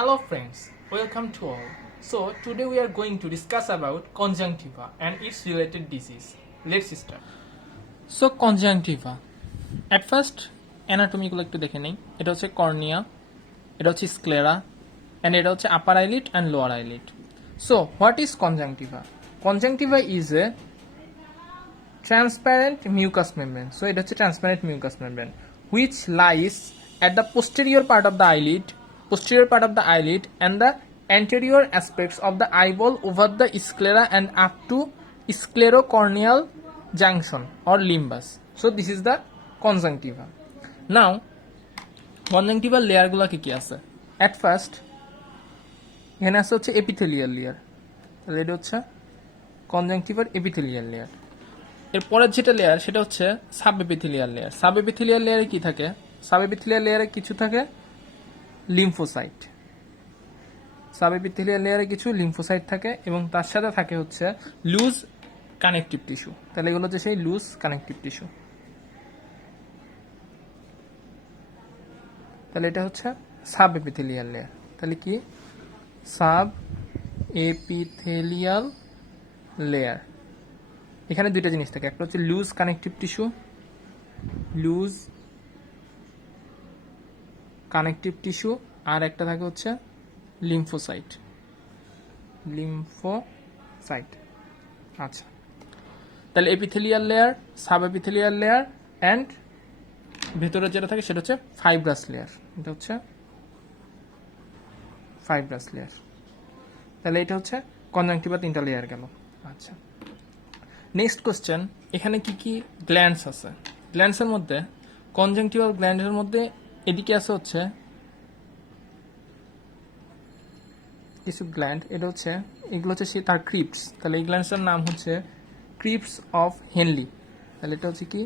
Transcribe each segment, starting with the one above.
Hello friends, welcome to all. So today we are going to discuss about conjunctiva and its related disease. Let's start. So conjunctiva at first অ্যানাটমিগুলো একটু দেখে নেই। এটা হচ্ছে cornea, এটা হচ্ছে sclera, and এটা হচ্ছে upper eyelid and lower eyelid. So what is conjunctiva? Conjunctiva is a transparent mucous membrane. So এটা হচ্ছে transparent mucous membrane which lies at the posterior part of the eyelid and the anterior aspects of the eyeball over the sclera and up to sclerocorneal junction or limbus. So this is the conjunctiva. Now conjunctival layer গুলো কি আছে? At first এখানে আছে হচ্ছে epithelial layer, তাহলে এটা হচ্ছে conjunctival epithelial layer। এরপরের যেটা লেয়ার সেটা হচ্ছে sub epithelial layer. Sub epithelial লেয়ারে কি থাকে? সাব এপিথেলিয়াল লেয়ারে কিছু থাকে লিম্ফোসাইট, সাব এপিথেলিয়াল লেয়ারে কিছু লিম্ফোসাইট থাকে এবং তার সাথে থাকে হচ্ছে লুজ কানেকটিভ টিস্যু। তাহলে এগুলো হচ্ছে সেই লুজ কানেকটিভ টিস্যু। তাহলে এটা হচ্ছে সাব এপিথেলিয়াল লেয়ার। তাহলে কি সাব এপিথেলিয়াল লেয়ার, এখানে দুইটা জিনিস থাকে, একটা হচ্ছে loose connective tissue, loose connective tissue, আর একটা থাকে হচ্ছে লিম্ফোসাইট, আচ্ছা। তাহলে epithelial layer, sub epithelial layer and ভেতরে যেটা থাকে সেটা হচ্ছে ফাইব্রাস লেয়ার। এটা হচ্ছে ফাইব্রাস লেয়ার। তাহলে এটা হচ্ছে কনজাংটিভা, তিনটা লেয়ার গেল। আচ্ছা, নেক্সট কোশ্চেন, এখানে কি কি গ্ল্যান্ডস আছে? গ্ল্যান্ডসের মধ্যে কনজাংটিভাল গ্ল্যান্ডের মধ্যে এদিকে আছে হচ্ছে কিছু গ্ল্যান্ড, এটা হচ্ছে এগুলো হচ্ছে তার ক্রিপ্টস। তাহলে এই গ্ল্যান্ডসের নাম হচ্ছে ক্রিপ্টস অফ হেনলি। তাহলে এটা হচ্ছে কি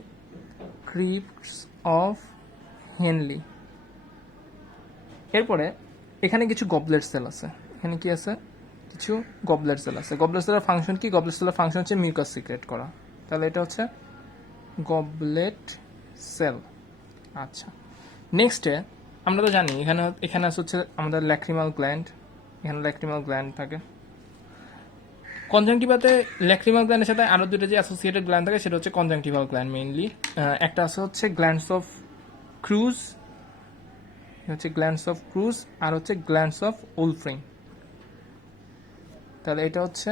ক্রিপ্টস অফ হেনলি। এরপরে এখানে কিছু গবলেট সেল আছে। এখানে কি আছে? কিছু গবলেট সেল আছে। গবলেট সেলের ফাংশন কি? গবলেট সেলের ফাংশন হচ্ছে মিউকাস সিক্রেট করা। তাহলে এটা হচ্ছে গবলেট সেল। আচ্ছা, নেক্সটে আমরা তো জানি এখানে আছে হচ্ছে আমাদের ল্যাক্রিমাল গ্ল্যান্ড। এখানে ল্যাক্রিমাল গ্ল্যান্ড থাকে। কনজাংটিভাতে ল্যাক্রিমাল গ্ল্যান্ডের সাথে আরো দুটো যে অ্যাসোসিয়েটেড গ্ল্যান্ড থাকে সেটা হচ্ছে কনজাংটিভাল গ্ল্যান্ড মেইনলি। একটা আছে হচ্ছে গ্ল্যান্ডস অফ ক্রুজ, হচ্ছে গ্ল্যান্ডস অফ ক্রুজ, আর হচ্ছে গ্ল্যান্ডস অফ উলফ্রিং। তাহলে এটা হচ্ছে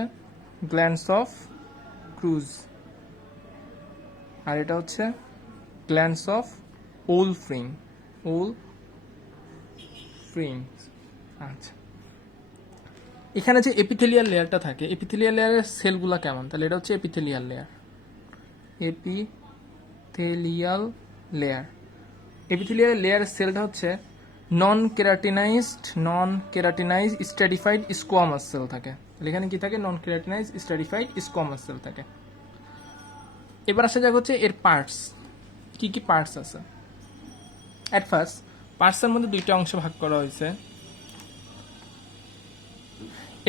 গ্ল্যান্ডস অফ ক্রুজ আর এটা হচ্ছে গ্ল্যান্ডস অফ উলফ্রিং। আচ্ছা, এখানে যে এপিথেলিয়াল লেয়ারটা থাকে, এপিথেলিয়াল লেয়ারের সেলগুলো কেমন? তাহলে এটা হচ্ছে এপিথেলিয়াল লেয়ার। এপিথেলিয়াল লেয়ারের সেলটা হচ্ছে নন কেরাটিনাইজড স্ট্র্যাটিফাইড স্কোয়ামাস সেল থাকে। তাহলে এখানে কি থাকে? নন কেরাটিনাইজড স্ট্র্যাটিফাইড স্কোয়ামাস সেল থাকে। এবার আসা যাক হচ্ছে এর পার্টস, কি কি পার্টস আছে। অ্যাট ফার্স্ট পার্টসের মধ্যে দুইটা অংশ ভাগ করা হয়েছে।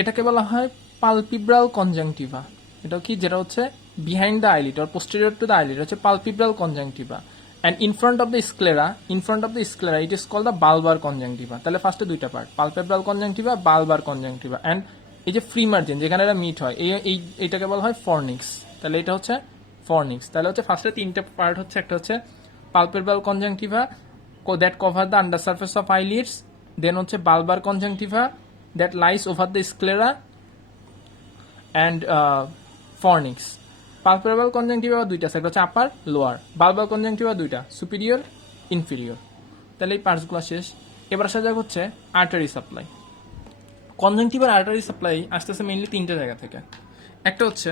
এটাকে বলা হয় পালপিব্রাল কনজাংটিভা। এটা কি? যেটা হচ্ছে behind the eyelid or posterior to the eyelid হচ্ছে palpebral conjunctiva, and in front of the sclera it is called the bulbar conjunctiva. তাহলে ফার্স্টে দুইটা part, palpebral conjunctiva, bulbar conjunctiva. And এই যে ফ্রি মার্জিন যেখানে এটা মিট হয় এইটাকে বলা হয় ফর্নিক্স। তাহলে এটা হচ্ছে ফর্নিক্স। তাহলে হচ্ছে ফার্স্টে তিনটা পার্ট হচ্ছে, একটা হচ্ছে palpebral conjunctiva that cover the undersurface of eyelids, then হচ্ছে bulbar conjunctiva that lies over the sclera and fornix. Palpebral conjunctiva দুইটা আছে, একটা হচ্ছে আপার লোয়ার। bulbar conjunctiva দুইটা, superior inferior। তাহলে এই পার্টসগুলো শেষ। এবার আসা যাক হচ্ছে আর্টারি সাপ্লাই। কনজাংটিভার আর্টারি সাপ্লাই আসতেছে মেইনলি তিনটা জায়গা থেকে। একটা হচ্ছে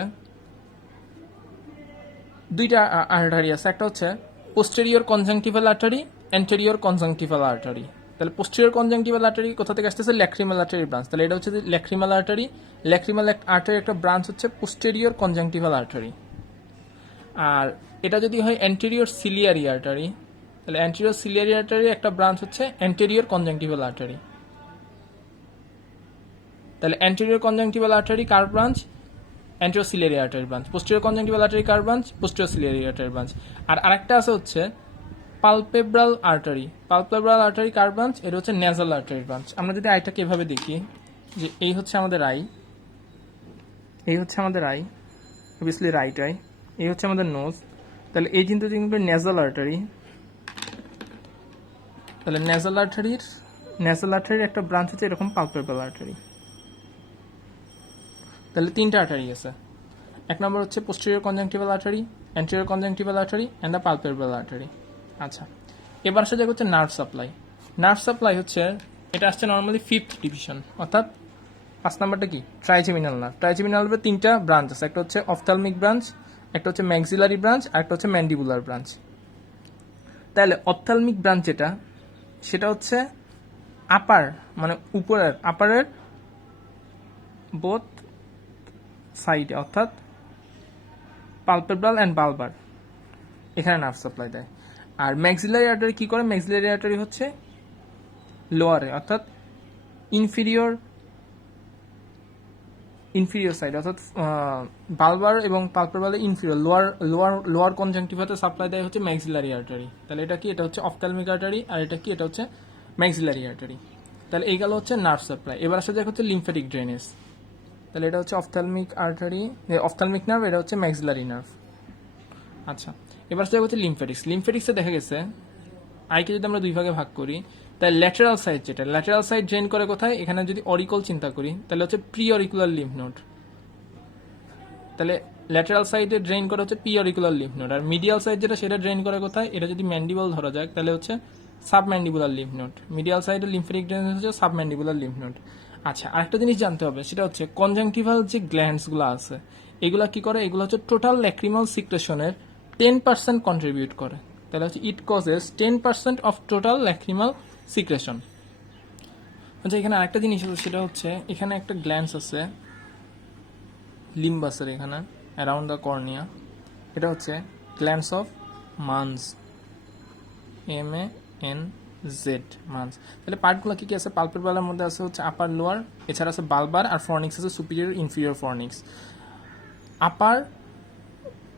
দুইটা আর্টারি আছে, একটা হচ্ছে posterior conjunctival artery, anterior conjunctival artery. তাহলে পোস্টেরিয়র কনজাংটিভাল আর্টারি কোথা থেকে আসতেছে? Lacrimal artery branch. তাহলে এটা হচ্ছে ল্যাক্রিমাল আর্টারি একটা ব্রাঞ্চ হচ্ছে পোস্টেরিয়র কনজাংটিভাল আর্টারি। আর এটা যদি হয় অ্যান্টেরিয়র সিলিয়ারি আর্টারি, তাহলে অ্যান্টেরিয়র সিলিয়ারি আর্টারি একটা ব্রাঞ্চ হচ্ছে অ্যান্টেরিয়র কনজাংটিভাল আর্টারি। তাহলে অ্যান্টেরিয়র কনজাংটিভাল আর্টারি কার branch? Anterior ciliary artery branch. Posterior conjunctival artery কার branch? Posterior ciliary artery branch. আর আরেকটা আছে হচ্ছে পালপেব্রাল আর্টারি। পালপেব্রাল আর্টারি কার ব্রাঞ্চ? এটা হচ্ছে নেজাল আর্টারি ব্রাঞ্চ। আমরা যদি আইটাকে এভাবে দেখি যে এই হচ্ছে আমাদের আই, এই হচ্ছে আমাদের আই, অবভিয়াসলি রাইট আই, এই হচ্ছে আমাদের নোজ, তাহলে এই কিন্তু নেজাল আর্টারি। তাহলে নেজাল আর্টারির একটা ব্রাঞ্চ হচ্ছে এরকম পালপেব্রাল আর্টারি। তাহলে তিনটা আর্টারি আছে। এক নম্বর হচ্ছে posterior conjunctival artery, anterior conjunctival artery and the palpebral artery. আচ্ছা, এবার আসা যাক হচ্ছে নার্ভ সাপ্লাই। নার্ভ সাপ্লাই হচ্ছে এটা আসছে নর্মালি 5th ডিভিশন, অর্থাৎ 5 নাম্বারটা কি? Trigeminal nerve. ট্রাইজেমিনাল নার্ভের তিনটা ব্রাঞ্চ আছে, একটা হচ্ছে অফথালমিক ব্রাঞ্চ, একটা হচ্ছে ম্যাক্সিলারি ব্রাঞ্চ, আর একটা হচ্ছে ম্যান্ডিবুলার ব্রাঞ্চ। তাহলে অফথালমিক ব্রাঞ্চ যেটা, সেটা হচ্ছে আপার মানে উপরের আপারের বোথ সাইডে, অর্থাৎ পালপেব্রাল অ্যান্ড বালবার, এখানে নার্ভ সাপ্লাই দেয়। আর ম্যাক্সিলারি আর্টারি কি করে? ম্যাক্সিলারি আর্টারি হচ্ছে লোয়ারে, অর্থাৎ ইনফিরিয়র সাইড, অর্থাৎ বালবার এবং পালপেব্রালের ইনফিরিয়র লোয়ার কনজাংটিভাতে সাপ্লাই দেয় হচ্ছে ম্যাক্সিলারি আর্টারি। তাহলে এটা কি? এটা হচ্ছে অফথ্যালমিক আর্টারি। আর এটা কি? এটা হচ্ছে ম্যাক্সিলারি আর্টারি। তাহলে এই গেল হচ্ছে নার্ভ সাপ্লাই। এবার আসা যাক হচ্ছে লিম্ফ্যাটিক ড্রেনেজ। তাহলে এটা হচ্ছে অফথ্যালমিক আর্টারি, অফথ্যালমিক নার্ভ, এটা হচ্ছে ম্যাক্সিলারি নার্ভ। আচ্ছা, এবার আসা যাক হচ্ছে লিম্ফ্যাটিক্স। লিম্ফ্যাটিক্সে দেখা গেছে আইকে যদি আমরা দুই ভাগে ভাগ করি, তাহলে ল্যাটেরাল সাইড যেটা, ল্যাটেরাল সাইড ড্রেন করে কোথায়? এখানে যদি অরিকল চিন্তা করি তাহলে হচ্ছে প্রি অরিকুলার লিম্ফ নোড। তাহলে ল্যাটেরাল সাইডে ড্রেন করে হচ্ছে প্রি অরিকুলার লিম্ফ নোড। আর মিডিয়াল সাইড যেটা, সেটা ড্রেন করে কোথায়? এটা যদি ম্যান্ডিবল ধরা যাক তাহলে হচ্ছে সাবম্যান্ডিবুলার লিম্ফ নোড। মিডিয়াল সাইডে লিম্ফ্যাটিক ড্রেনেজ হচ্ছে সাবম্যান্ডিবুলার লিম্ফ নোড। আচ্ছা, আরেকটা জিনিস জানতে হবে, সেটা হচ্ছে কনজাংটিভাল যে গ্ল্যান্ডসগুলো আছে, এগুলা কি করে? এগুলো হচ্ছে টোটাল ল্যাক্রিমাল সিক্রেশনের 10% কন্ট্রিবিউট করে। তাহলে হচ্ছে it causes 10% of total lacrimal secretion. আচ্ছা, এখানে আরেকটা জিনিস আছে, সেটা হচ্ছে এখানে একটা গ্ল্যান্ডস আছে, লিম্বাসের এখানে অ্যারাউন্ড দ্য কর্নিয়া, এটা হচ্ছে গ্ল্যান্ডস অফ মানস, MANZ, মানস। তাহলে পার্টগুলো কি কি আছে? পালপেব্রালের মধ্যে আছে হচ্ছে আপার লোয়ার, এছাড়া আছে বালবার, আর ফর্নিক্স আছে superior inferior fornix. Upper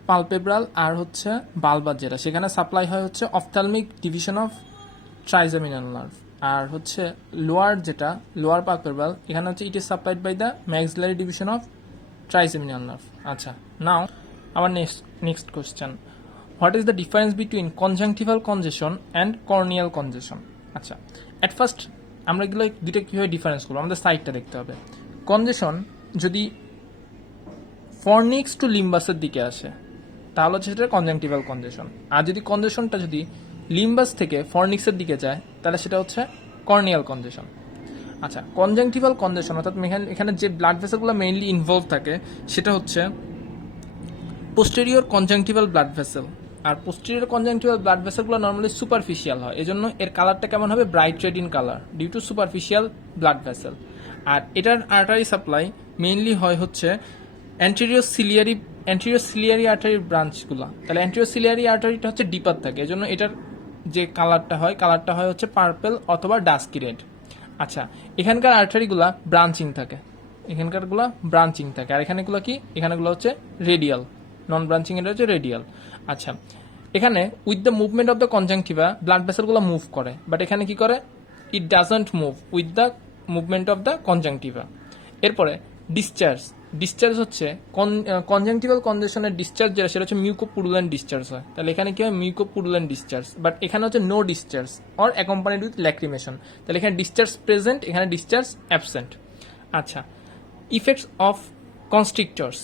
palpebral আর হচ্ছে বালবার যেটা, সেখানে সাপ্লাই হয় হচ্ছে ophthalmic division of trigeminal nerve. আর হচ্ছে লোয়ার যেটা, লোয়ার পালপেব্রাল, এখানে হচ্ছে it is supplied by the maxillary division of trigeminal nerve. আচ্ছা, নাও আমার next question, what is the difference between conjunctival congestion and corneal congestion? আচ্ছা, at first আমরা এগুলো দুইটা কীভাবে ডিফারেন্স করবো, আমাদের সাইডটা দেখতে হবে। কনজেশন যদি ফর্নিক্স টু লিম্বাসের দিকে আসে তাহলে হচ্ছে সেটা কনজাংটিভাল কনজেশন। আর যদি কনজেশনটা যদি লিম্বাস থেকে ফর্নিক্সের দিকে যায় তাহলে সেটা হচ্ছে কর্নিয়াল কনজেশন। আচ্ছা, কনজাংটিভাল কনজেশন অর্থাৎ এখানে যে ব্লাড ভেসেলগুলো মেইনলি ইনভলভ থাকে সেটা হচ্ছে পোস্টেরিয়র কনজাংটিভাল ব্লাড ভেসেল। আর পোস্টেরিয়র কনজাংটিভাল ব্লাড ভেসেলগুলো নর্মালি সুপারফিশিয়াল হয়, এজন্য এর কালারটা কেমন হবে? Bright red in colour, due to superficial blood vessel. আর এটার আর্টারি সাপ্লাই মেইনলি হয় হচ্ছে অ্যান্টেরিয়র সিলিয়ারি আর্টারির ব্রাঞ্চগুলো। তাহলে অ্যান্টেরিয়র সিলিয়ারি আর্টারিটা হচ্ছে ডিপার থাকে, এজন্য এটার যে কালারটা হয় হচ্ছে পার্পেল অথবা ডাস্কি রেড। আচ্ছা, এখানকার আর্টারিগুলা ব্রাঞ্চিং থাকে, আর এখানেগুলো কি? এখানেগুলো হচ্ছে রেডিয়াল, নন ব্রাঞ্চিং, এটা হচ্ছে রেডিয়াল। আচ্ছা, এখানে with the movement of the conjunctiva blood ভেসেলগুলো মুভ করে, বাট এখানে কি করে? It doesn't move with the movement of the conjunctiva. এরপরে ডিসচার্জ হচ্ছে কনজাংটিভাল কনজেশনের ডিসচার্জ যেটা, সেটা হচ্ছে মিউকোপুরুলেন্ট ডিসচার্জ হয়। তাহলে এখানে কি হয়? মিউকোপুরুলেন্ট ডিসচার্জ, বাট এখানে হচ্ছে no discharge or accompanied with lacrimation. তাহলে এখানে ডিসচার্জ প্রেজেন্ট, এখানে ডিসচার্জ অ্যাবসেন্ট। আচ্ছা, ইফেক্টস অফ কনস্ট্রিক্টরস,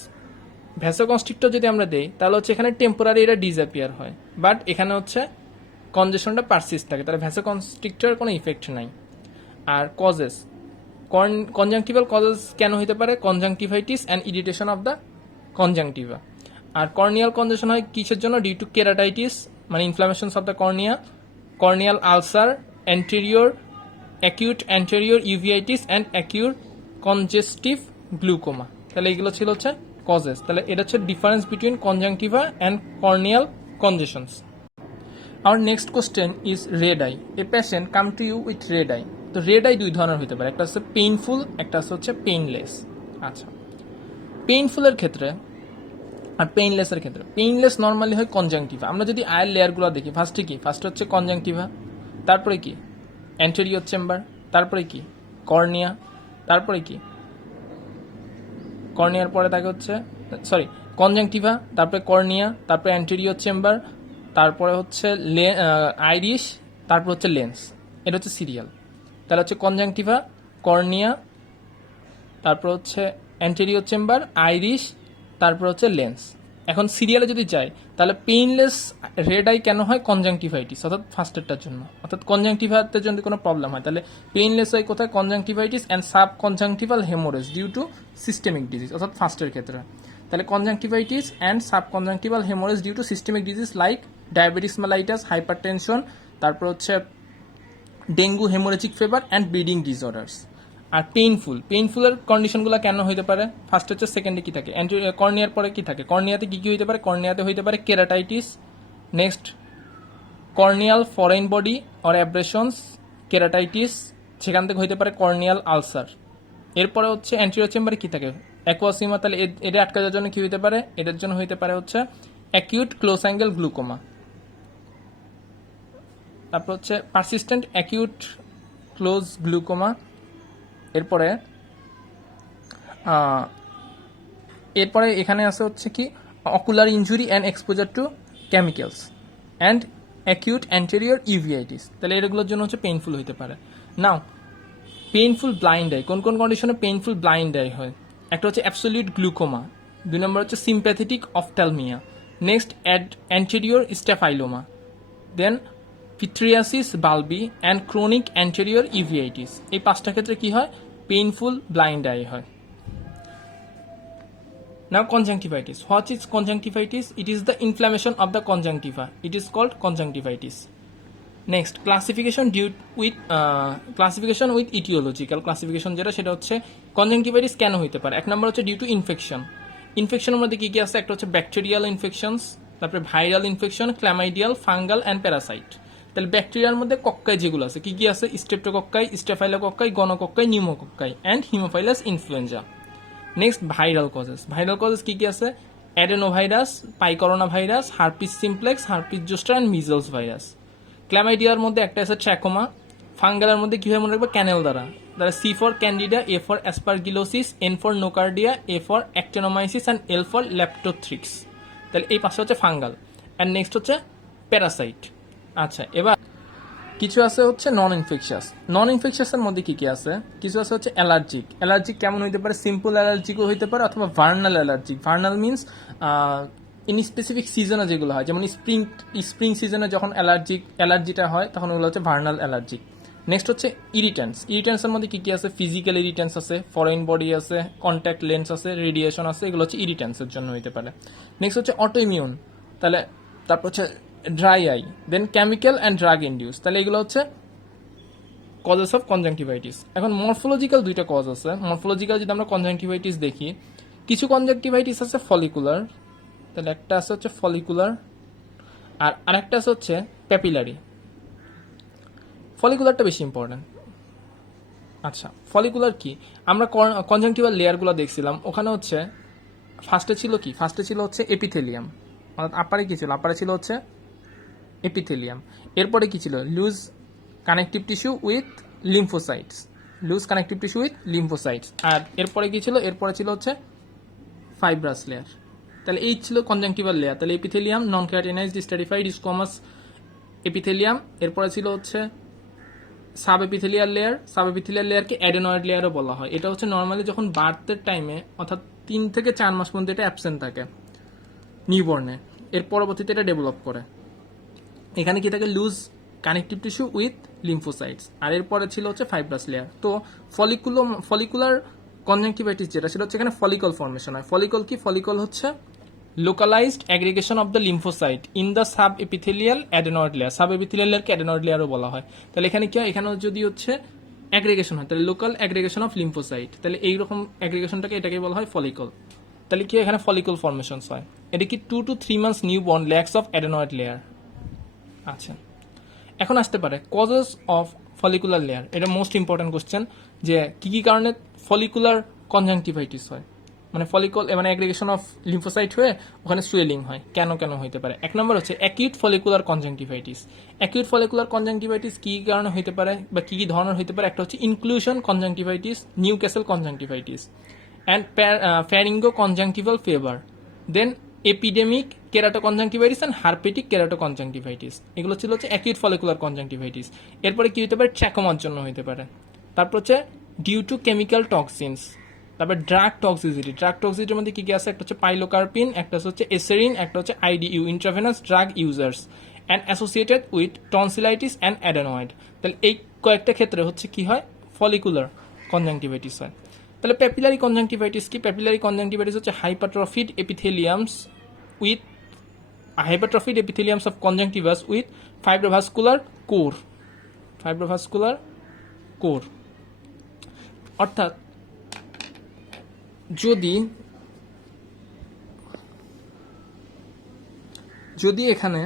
ভ্যাসোকনস্ট্রিক্টর যদি আমরা দেই তাহলে হচ্ছে এখানে টেম্পোরারি এটা ডিসঅ্যাপিয়ার হয়, বাট এখানে হচ্ছে কনজেশনটা পারসিস্ট থাকে, তাহলে ভ্যাসোকনস্ট্রিক্টর কোনো ইফেক্ট নাই। আর কজেস, কনজাংটিভাল কজেস কেন হতে পারে? Conjunctivitis and irritation of the conjunctiva. আর কর্নিয়াল কনজেশন হয় কিসের জন্য? ডিউ টু কেরাটাইটিস মানে inflammations of the cornea, corneal ulcer, acute anterior uveitis and acute congestive glaucoma. তাহলে এগুলো ছিল হচ্ছে কজেস। তাহলে এটা হচ্ছে difference between conjunctiva and corneal congestions. Our next question is red eye. A patient come to you with red eye. তো red eye দুই ধরনের হতে পারে, একটা হচ্ছে পেইনফুল, একটা হচ্ছে পেইনলেস। আচ্ছা, পেইনফুলের ক্ষেত্রে আর পেইনলেসের ক্ষেত্রে পেইনলেস নর্মালি হয় কনজাংটিভা। আমরা যদি আয়ের লেয়ারগুলো দেখি, ফার্স্টে কি, ফার্স্ট হচ্ছে কনজাংটিভা, তারপরে কি অ্যান্টেরিয়র চেম্বার, তারপরে কি কর্নিয়া, তারপরে কি কর্নিয়ার পরে থাকে হচ্ছে কনজাংটিভা, তারপরে কর্নিয়া, তারপরে অ্যান্টেরিয়র চেম্বার, তারপরে হচ্ছে আইরিশ, তারপর হচ্ছে লেন্স। এটা হচ্ছে সিরিয়াল। তাহলে হচ্ছে কনজাংটিভা, কর্নিয়া, তারপর হচ্ছে অ্যান্টেরিয়র চেম্বার, আইরিশ, তারপর হচ্ছে লেন্স। এখন সিরিয়ালে যদি যাই তাহলে পেইনলেস রেড আই কেন হয়? কনজাংটিভাইটিস, অর্থাৎ ফার্স্টেরটার জন্য। অর্থাৎ কনজাংটিভাতে যদি কোনো প্রবলেম হয় তাহলে পেইনলেস হয় কোথায়? Conjunctivitis and sub conjunctival haemorrhage due to systemic disease, অর্থাৎ ফার্স্টের ক্ষেত্রে। তাহলে conjunctivitis and sub conjunctival haemorrhage due to systemic disease like diabetes mellitus, hypertension, তারপর হচ্ছে dengue, haemorrhagic fever and bleeding disorders. আর পেইনফুলের কন্ডিশনগুলো কেন হইতে পারে? ফার্স্ট হচ্ছে, সেকেন্ডে কি থাকে, কর্নিয়ার পরে কি থাকে, কর্নিয়াতে কি কি হইতে পারে? কর্নিয়াতে হইতে পারে keratitis, next corneal foreign body or abrasions, keratitis, সেখান থেকে হইতে পারে কর্নিয়াল আলসার। এরপরে হচ্ছে অ্যান্টেরিয়র চেম্বারে কি থাকে? অ্যাকোয়াসিমা। তাহলে এটা আটকা যাওয়ার জন্য কি হইতে পারে? এটার জন্য হইতে পারে হচ্ছে অ্যাকিউট ক্লোজ অ্যাঙ্গেল গ্লুকোমা। তারপর হচ্ছে পারসিস্টেন্ট অ্যাকিউট ক্লোজ গ্লুকোমা। এরপরে এখানে আছে হচ্ছে কি ocular injury and exposure to chemicals and acute anterior uveitis. তাহলে এগুলোর জন্য হচ্ছে পেইনফুল হইতে পারে। নাও পেইনফুল ব্লাইন্ড আই, কোন কোন কন্ডিশনে পেইনফুল ব্লাইন্ড আই হয়? একটা হচ্ছে অ্যাবসোলিউট গ্লুকোমা, 2 নম্বর হচ্ছে sympathetic ophthalmia, next anterior staphyloma, then phthisis bulbi and chronic anterior uveitis. এই 5টা ক্ষেত্রে কি হয়? পেইনফুল ব্লাইন্ড আই হয়। Now conjunctivitis. What is conjunctivitis? It is the inflammation of the conjunctiva. It is called conjunctivitis. Next, classification with etiological classification যেটা সেটা হচ্ছে conjunctivitis কেন হইতে পারে। 1 নম্বর হচ্ছে ডিউ টু ইনফেকশন। ইনফেকশনের মধ্যে কি কি আছে? একটা হচ্ছে ব্যাকটেরিয়াল ইনফেকশনস, তারপরে viral infection, chlamydial, fungal and parasite. তাহলে ব্যাকটেরিয়ার মধ্যে কক্কাই যেগুলো আছে কি কি আছে? Streptococci, staphylococci, gonococci, pneumococci and haemophilus influenzae. Next viral causes. Viral causes কি কি আছে? Adenovirus, picorna virus, herpes simplex, herpes zoster and measles virus. ক্ল্যামাইডিয়ার মধ্যে একটা আছে ট্র্যাকোমা। ফাঙ্গালের মধ্যে কি হয় মনে রাখবে? ক্যানেল দ্বারা। তাহলে C for candida, A for aspergillosis, N for nocardia, A for actinomycosis and L for leptothrix. তাহলে এই 5টা হচ্ছে ফাঙ্গাল। অ্যান্ড নেক্সট হচ্ছে প্যারাসাইট। আচ্ছা, এবার কিছু আছে হচ্ছে নন ইনফেকশাস। নন ইনফেকশাসের মধ্যে কি কি আছে? কিছু আছে হচ্ছে অ্যালার্জিক। অ্যালার্জিক কেমন হইতে পারে? সিম্পল অ্যালার্জিকও হইতে পারে অথবা Bernal allergic. Bernal means in specific সিজনে যেগুলো হয়, যেমন স্প্রিং সিজনে যখন অ্যালার্জিটা হয় তখন ওগুলো হচ্ছে ভার্নাল অ্যালার্জিক। নেক্সট হচ্ছে ইরিটেন্টস। ইরিটেন্টসের মধ্যে কি কি আছে? ফিজিক্যাল ইরিটেন্টস আছে, ফরেন বডি আছে, কন্ট্যাক্ট লেন্স আছে, রেডিয়েশন আছে, এগুলো হচ্ছে ইরিটেন্টসের জন্য হইতে পারে। নেক্সট হচ্ছে অটোইমিউন। তারপর হচ্ছে dry eye, then chemical and drug induce. তাহলে এগুলো হচ্ছে কজেস অফ কনজাংটিভাইটিস। এখন মরফোলজিক্যাল 2টা কজ আছে। মরফোলজিক্যাল যদি আমরা কনজাংটিভাইটিস দেখি, কিছু কনজাংটিভাইটিস আছে ফলিকুলার, তাহলে একটা আছে হচ্ছে ফলিকুলার, আর আরেকটা আছে হচ্ছে প্যাপিলারি। ফলিকুলারটা বেশি ইম্পর্টেন্ট। আচ্ছা, ফলিকুলার কি? আমরা কনজাংটিভাল লেয়ারগুলো দেখছিলাম, ওখানে হচ্ছে ফার্স্টে ছিল কি? ফার্স্টে ছিল হচ্ছে এপিথেলিয়াম, অর্থাৎ আপারে কি ছিল? আপারে ছিল হচ্ছে এপিথেলিয়াম। এরপরে কি ছিল? Loose connective tissue with lymphocytes, loose connective tissue with lymphocytes. আর এরপরে কি ছিল? এরপরে ছিল হচ্ছে ফাইব্রাস লেয়ার। তাহলে এই ছিল কনজাংটিভাল লেয়ার। তাহলে epithelium, non keratinised stratified squamous epithelium. এরপরে ছিল হচ্ছে sub epithelial layer. Sub epithelial লেয়ারকে অ্যাডেনয়েড লেয়ারও বলা হয়। এটা হচ্ছে নর্মালি যখন বার্থের টাইমে, অর্থাৎ 3 থেকে 4 মাস পর্যন্ত এটা অ্যাবসেন্ট থাকে নিউবর্নে, এর পরবর্তীতে এটা ডেভেলপ করে। এখানে কি থাকে? Loose connective tissue with lymphocytes. আর এরপরে ছিল হচ্ছে ফাইব্রাস লেয়ার। তো ফলিকুলার কনজাংটিভাইটিস যেটা, সেটা হচ্ছে এখানে ফলিকল ফর্মেশন হয়। ফলিকল কি? ফলিকল হচ্ছে localised aggregation of the lymphocyte in the sub epithelial adenoid layer. Sub epithelial লেয়ারকে অ্যাডেনয়েড লেয়ারও বলা হয়। তাহলে এখানে কি হয়? এখানে যদি হচ্ছে অ্যাগ্রিগেশন হয়, তাহলে লোকাল অ্যাগ্রিগেশন অফ লিম্ফোসাইট, তাহলে এইরকম অ্যাগ্রিগেশনটাকে এটাকে বলা হয় ফলিকল। তাহলে কি এখানে ফলিকল ফর্মেশনস হয়। এটা কি 2 to 3 months new born lakhs of adenoid layer. আচ্ছা, এখন আসতে পারে কজেস অফ ফলিকুলার লেয়ার। এটা মোস্ট ইম্পর্টেন্ট কোশ্চেন, যে কি কি কারণে ফলিকুলার কনজাংটিভাইটিস হয়। মানে ফলিকল মানে অ্যাগ্রিগেশন অফ লিম্ফোসাইট হয়ে ওখানে সুয়েলিং হয়। কেন কেন হইতে পারে? এক নম্বর হচ্ছে acute follicular conjunctivitis. Acute follicular conjunctivitis কি কারণে হইতে পারে বা কি কি ধরনের হইতে পারে? একটা হচ্ছে inclusion conjunctivitis, Newcastle conjunctivitis and pharyngo conjunctival fever, then epidemic keratoconjunctivitis and herpetic keratoconjunctivitis. এগুলো ছিল হচ্ছে অ্যাকিউট ফলিকুলার কনজাংটিভাইটিস। এরপরে কি হতে পারে? ট্র্যাকোমার জন্য হইতে পারে। তারপর হচ্ছে ডিউ টু কেমিক্যাল টক্সিনস। তারপর ড্রাগ টক্সিসিটি। ড্রাগ টক্সিসিটির মধ্যে কি কি আছে? একটা হচ্ছে পাইলোকার্পিন, একটা হচ্ছে এসেরিন, একটা হচ্ছে IDU, intravenous drug users and associated with tonsillitis and adenoid. তাহলে এই কয়েকটা ক্ষেত্রে হচ্ছে কি হয়? ফলিকুলার কনজাংটিভাইটিস হয়। তাহলে প্যাপিলারি কনজাংটিভাইটিস কি? প্যাপিলারি কনজাংটিভাইটিস হচ্ছে হাইপারট্রফিড এপিথেলিয়ামস with hypertrophied epitheliums of conjunctivas with fibrovascular core. Fibrovascular core অর্থাৎ যদি এখানে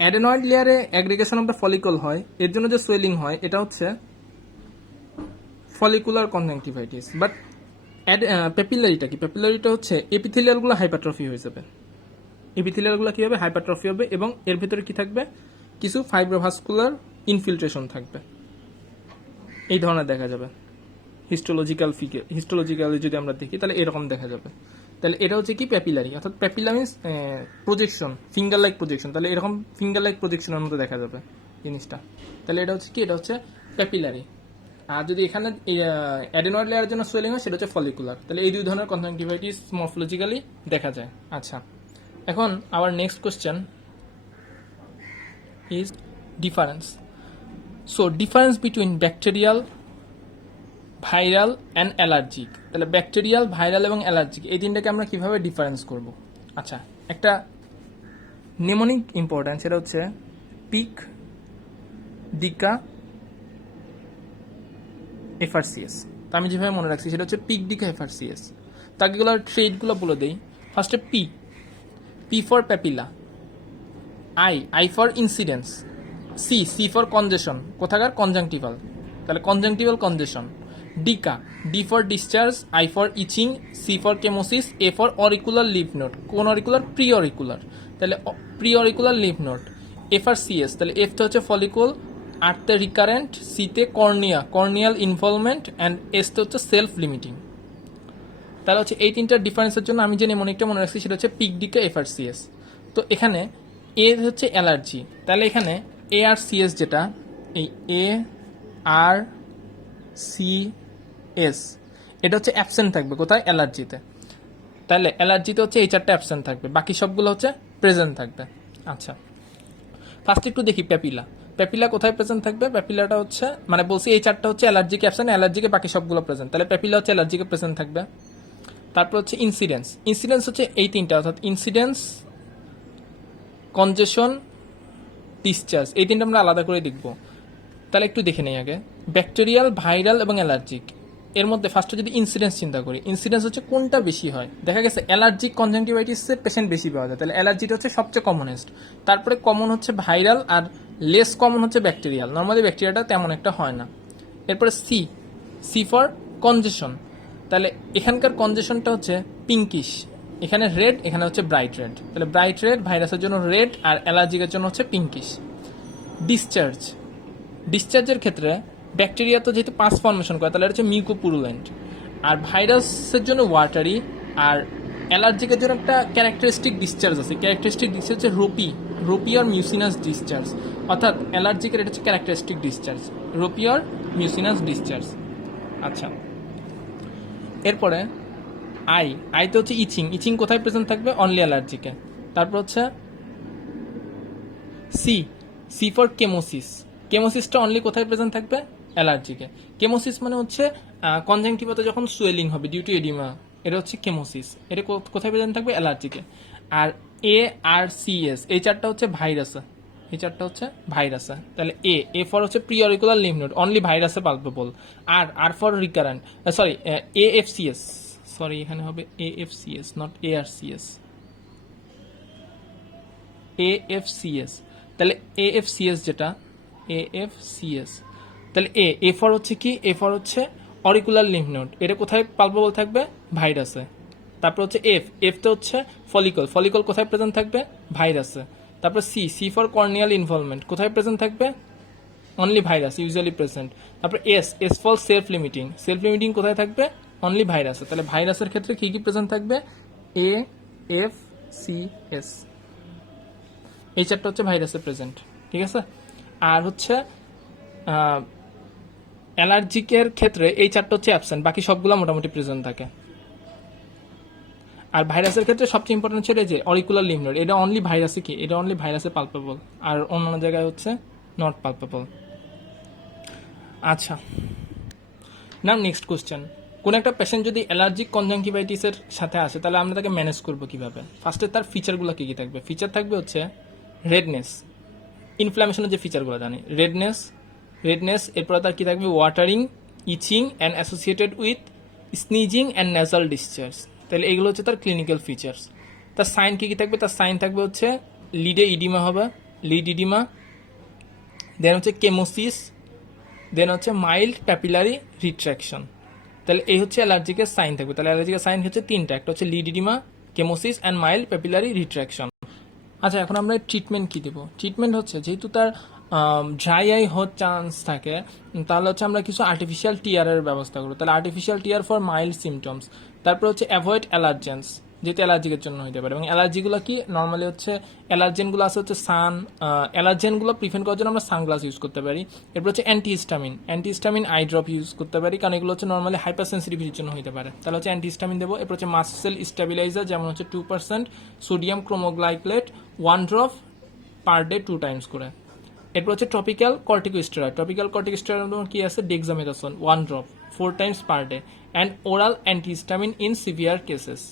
অ্যাডেনয়েড লেয়ারে অ্যাগ্রিগেশন অফ দ্য ফলিকল হয়, এর জন্য যে সোয়েলিং হয় এটা হচ্ছে ফলিকুলার কনজাংটিভাইটিস। বাট প্যাপিলারিটা কি? প্যাপিলারিটা হচ্ছে এপিথেলিয়ালগুলো হাইপারট্রফি হয়ে যাবে। এপিথেলিয়ালগুলো কি হবে? হাইপারট্রফি হবে এবং এর ভিতরে কি থাকবে? কিছু ফাইব্রোভাস্কুলার ইনফিল্ট্রেশন থাকবে। এই ধরনের দেখা যাবে হিস্টোলজিক্যালি যদি আমরা দেখি তাহলে এরকম দেখা যাবে। তাহলে এটা হচ্ছে কি? প্যাপিলারি, অর্থাৎ papilla means projection, finger like projection. তাহলে এরকম ফিঙ্গার লাইক প্রজেকশনের মতো দেখা যাবে জিনিসটা। তাহলে এটা হচ্ছে কি? এটা হচ্ছে প্যাপিলারি। আর যদি এখানে অ্যাডেনয়েড লেয়ারের জন্য সোয়েলিং হয় সেটা হচ্ছে ফলিকুলার। তাহলে এই দুই ধরনের কনজাংটিভাইটিস মরফোলজিক্যালি দেখা যায়। আচ্ছা, এখন hour next question is difference. So difference between bacterial, viral and allergic. তাহলে ব্যাকটেরিয়াল, ভাইরাল এবং অ্যালার্জিক এই তিনটাকে আমরা কিভাবে ডিফারেন্স করব? আচ্ছা, একটা নেমোনিক ইম্পর্টেন্ট, সেটা হচ্ছে পিক, ডিকা, এফআরসিএস। তো আমি যেভাবে মনে রাখছি সেটা হচ্ছে পিক, ডিকা, এফআরসিএস। তাকে এগুলোর ট্রেডগুলো বলে দেই। ফার্স্টে P for papilla, I for incidence, C for congestion, কোথাকার? conjunctival, তাহলে conjunctival congestion. D for discharge, I for itching, C for chemosis, A for auricular lymph node, কোন auricular? Preauricular, তাহলে preauricular lymph node. FRCS, তাহলে F তে হচ্ছে follicle, R তে recurrent, C তে cornea, corneal involvement, and S তে হচ্ছে self limiting. তাহলে হচ্ছে এই তিনটা ডিফারেন্সের জন্য আমি যে নেমোনিকটা মনে রাখছি সেটা হচ্ছে পিক, ডিকা, এফআরসিএস। তো এখানে এ হচ্ছে অ্যালার্জি, তাহলে এখানে এ আর সিএস যেটা, এই এ আর সি এস এটা হচ্ছে অ্যাবসেন্ট থাকবে কোথায়? অ্যালার্জিতে। তাহলে অ্যালার্জিতে হচ্ছে এই চারটা অ্যাবসেন্ট থাকবে, বাকি সবগুলো হচ্ছে প্রেজেন্ট থাকবে। আচ্ছা, ফার্স্ট একটু দেখি প্যাপিলা। প্যাপিলা কোথায় প্রেজেন্ট থাকবে? প্যাপিলাটা হচ্ছে মানে বলছি এই চারটা হচ্ছে অ্যালার্জিকে অ্যাবসেন্ট, অ্যালার্জিকে বাকি সবগুলো প্রেজেন্ট। তাহলে প্যাপিলা হচ্ছে অ্যালার্জিকে প্রেজেন্ট থাকবে। তারপর হচ্ছে ইনসিডেন্স হচ্ছে এই তিনটা, অর্থাৎ ইনসিডেন্স, কনজেশন, ডিসচার্জ, এই তিনটা আমরা আলাদা করে দেখব। তাহলে একটু দেখে নেই আগে ব্যাকটেরিয়াল, ভাইরাল এবং অ্যালার্জিক। এর মধ্যে ফার্স্টে যদি ইনসিডেন্স চিন্তা করি, ইনসিডেন্স হচ্ছে কোনটা বেশি হয়? দেখা গেছে অ্যালার্জিক কনজাংটিভাইটিসের পেশেন্ট বেশি পাওয়া যায়, তাহলে অ্যালার্জিটা হচ্ছে সবচেয়ে কমনেস্ট। তারপরে কমন হচ্ছে ভাইরাল, আর লেস কমন হচ্ছে ব্যাকটেরিয়াল। নর্মালি ব্যাকটেরিয়াটা তেমন একটা হয় না। এরপরে সি ফর কনজেশন, তাহলে এখানকার কনজেশনটা হচ্ছে পিঙ্কিশ, এখানে রেড, এখানে হচ্ছে ব্রাইট রেড। তাহলে ব্রাইট রেড ভাইরাসের জন্য রেড, আর অ্যালার্জিকের জন্য হচ্ছে পিঙ্কিশ। ডিসচার্জের ক্ষেত্রে ব্যাকটেরিয়া তো যেহেতু পাস ফর্মেশন করে তাহলে এটা হচ্ছে মিউকোপুরুলেন্ট, আর ভাইরাসের জন্য ওয়াটারি, আর অ্যালার্জিকের জন্য একটা ক্যারেক্টারিস্টিক ডিসচার্জ আছে। ক্যারেক্টারিস্টিক ডিসচার্জ হচ্ছে রোপি আর মিউসিনাস ডিসচার্জ, অর্থাৎ অ্যালার্জিকের এটা হচ্ছে ক্যারেক্টারিস্টিক ডিসচার্জ, রোপি আর মিউসিনাস ডিসচার্জ। আচ্ছা, এরপরে আইতে হচ্ছে ইচিং কোথায় প্রেজেন্ট থাকবে? অনলি অ্যালার্জিকে। তারপর হচ্ছে সি ফর কেমোসিসটা অনলি কোথায় প্রেজেন্ট থাকবে? অ্যালার্জিকে। কেমোসিস মানে হচ্ছে কনজাংটিভাতে যখন সুয়েলিং হবে ডিউ টু এডিমা, এটা হচ্ছে কেমোসিস। এটা কোথায় প্রেজেন্ট থাকবে? অ্যালার্জিকে। আর এ আর সি এস এই চারটা হচ্ছে ভাইরাসে, তাহলে এ ফর হচ্ছে প্রিঅরিকুলার লিম্ফ নোড, অনলি ভাইরাসে পালপেবল। আর for recurrent, sorry AFCS, sorry এখানে হবে এএফসিএস, নট এআরসিএস, এএফসিএস। তাহলে এএফসিএস যেটা, এএফসিএস, তাহলে এ ফর হচ্ছে কি? এ ফর হচ্ছে অরিকুলার লিম্ফ নোড, এটা কোথায় পালপেবল থাকবে? ভাইরাসে। তারপর হচ্ছে এফতে হচ্ছে ফলিকল কোথায় প্রেজেন্ট থাকবে? ভাইরাসে। তারপর সি ফর কর্নিয়াল ইনভলভমেন্ট, কোথায় প্রেজেন্ট থাকবে? Only virus, usually present. তারপর এস ফর সেলফ লিমিটিং কোথায় থাকবে? অনলি ভাইরাসে। তাহলে ভাইরাসের ক্ষেত্রে কি কি প্রেজেন্ট থাকবে? এ, এফ, সি, এস, এই চারটা হচ্ছে ভাইরাসে প্রেজেন্ট, ঠিক আছে। আর হচ্ছে অ্যালার্জিকের ক্ষেত্রে এই চারটা হচ্ছে অ্যাবসেন্ট, বাকি সবগুলো মোটামুটি প্রেজেন্ট থাকে। আর ভাইরাসের ক্ষেত্রে সবচেয়ে ইম্পর্টেন্ট ছিল যে অরিকুলার লিম্ফ নোড, এটা অনলি ভাইরাসে কি? এটা অনলি ভাইরাসে পালপেবল, আর অন্যান্য জায়গায় হচ্ছে নট পালপেবল। আচ্ছা, নাও নেক্সট কোশ্চেন। কোন একটা পেশেন্ট যদি অ্যালার্জিক কনজাংটিভাইটিসের সাথে আসে তাহলে আমরা তাকে ম্যানেজ করবো কিভাবে? ফার্স্টে তার ফিচারগুলো কি কি থাকবে? ফিচার থাকবে হচ্ছে রেডনেস, ইনফ্লামেশনের যে ফিচারগুলো জানি, রেডনেস, এরপরে তার কি থাকবে? Watering, itching and associated with sneezing and nasal discharge. তাহলে এগুলো হচ্ছে তার ক্লিনিক্যাল ফিচার্স। তার সাইন কি কি থাকবে? তার সাইন থাকবে হচ্ছে লিডে ইডিমা হবে, লিড ইডিমা, দেন হচ্ছে কেমোসিস, দেন হচ্ছে মাইল্ড প্যাপিলারি রিট্রাকশন। তাহলে এই হচ্ছে অ্যালার্জিকের সাইন থাকবে। তাহলে অ্যালার্জিকের সাইন হচ্ছে তিনটা, একটা হচ্ছে lid oedema, chemosis and mild papillary retraction. আচ্ছা, এখন আমরা ট্রিটমেন্ট কি দেবো? ট্রিটমেন্ট হচ্ছে যেহেতু তার ড্রাই আই হওয়ার চান্স থাকে, তাহলে হচ্ছে আমরা কিছু আর্টিফিশিয়াল টিয়ারের ব্যবস্থা করবো। তাহলে artificial tear for mild symptoms. তারপর হচ্ছে অ্যাভয়েড অ্যালার্জেন্স, যেহেতু অ্যালার্জিকের জন্য হতে পারে। এবং অ্যালার্জিগুলো কি নর্মালি হচ্ছে অ্যালার্জেনগুলো আছে হচ্ছে অ্যালার্জেনগুলো প্রিভেন্ট করার জন্য আমরা সানগ্লাস ইউজ করতে পারি। এরপর হচ্ছে অ্যান্টিহিস্টামিন আই ড্রপ ইউজ করতে পারি, কারণ এগুলো হচ্ছে নর্মালি হাইপার সেন্সিটিভিটির জন্য হতে পারে। তাহলে হচ্ছে অ্যান্টিহিস্টামিন দেবো। এরপর হচ্ছে মাসেল স্টেবিলাইজার, যেমন হচ্ছে 2% sodium cromoglycate 1 drop per day 2 Times করে। এরপর হচ্ছে টপিক্যাল কর্টিকোস্টেরয়েড কি আছে? Dexamethasone 1 drop 4 Times per day, and oral antihistamine in severe cases.